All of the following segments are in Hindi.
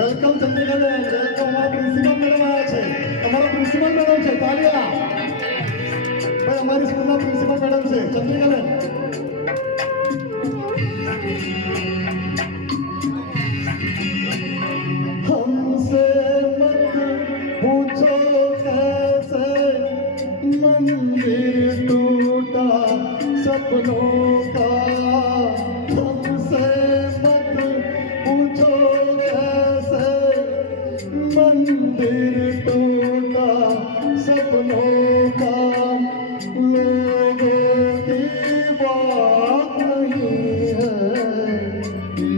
વેલકમ ચંદ્રિકા બેન, વેલકમ અમારા પ્રિન્સિપલ મેડમ આવ્યા છે. અમારા પ્રિન્સિપલ મેડમ છે, તાળીયા ભાઈ. અમારી સ્કૂલના પ્રિન્સિપલ મેડમ છે ચંદ્રિકા બેન. हमसे मत पूछो कैसे मंदिर टूटा सपनों का, हमसे मत पूछो कैसे मंदिर टूटा सपनों का, लोगों की बात नहीं है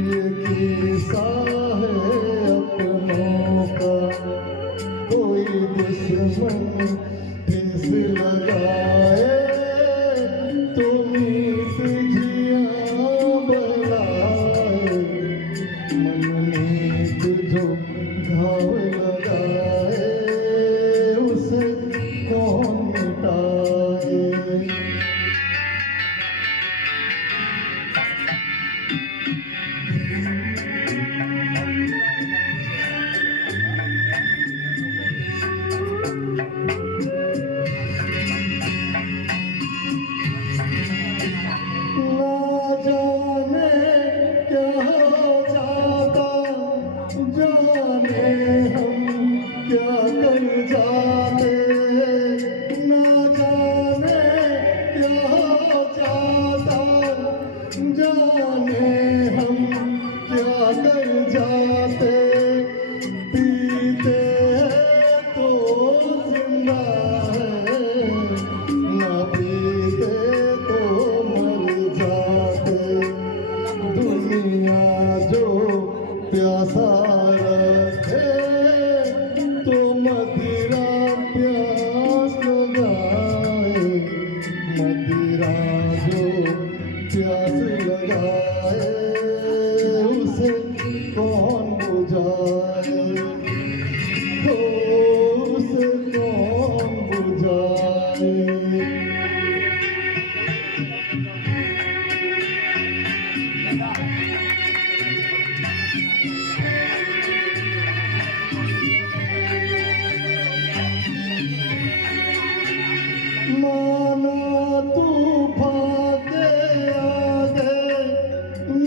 ये किस्सा है अपनों का, कोई दुश्मन ठेस लगाए तो मीत जिया बनाए, मन मीत जो घाव लगाए उसे कौन मिटाए. जाने हम क्या कर जाते, पीते हैं तो जिंदा है, ना पीते तो मर जाते. दुनिया जो प्यासा रखे तो मदिरा प्यास लगाए, मदिरा जो प्यास लगाए उसे कौन बुझाए, तो उसे कौन बुझाए. माना तूफान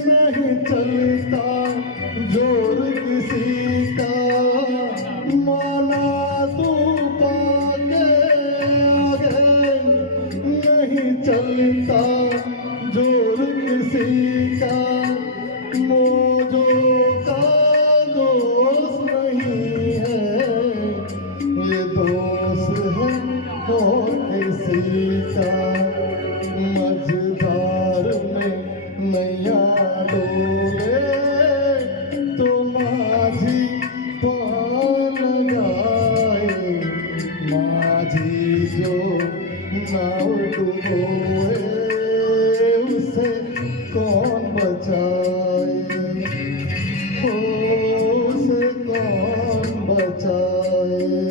नहीं चलता जोर किसी का, माना तूफान आगे नहीं चलता जोर किसी का, मौजों का दोस्त नहीं है ये दोस्त है और किसी का, मझधार में नैया डोले तो माझी पार लगाए, माझी जो नाव डुबोए उसे कौन बचाए, उसे कौन बचाए.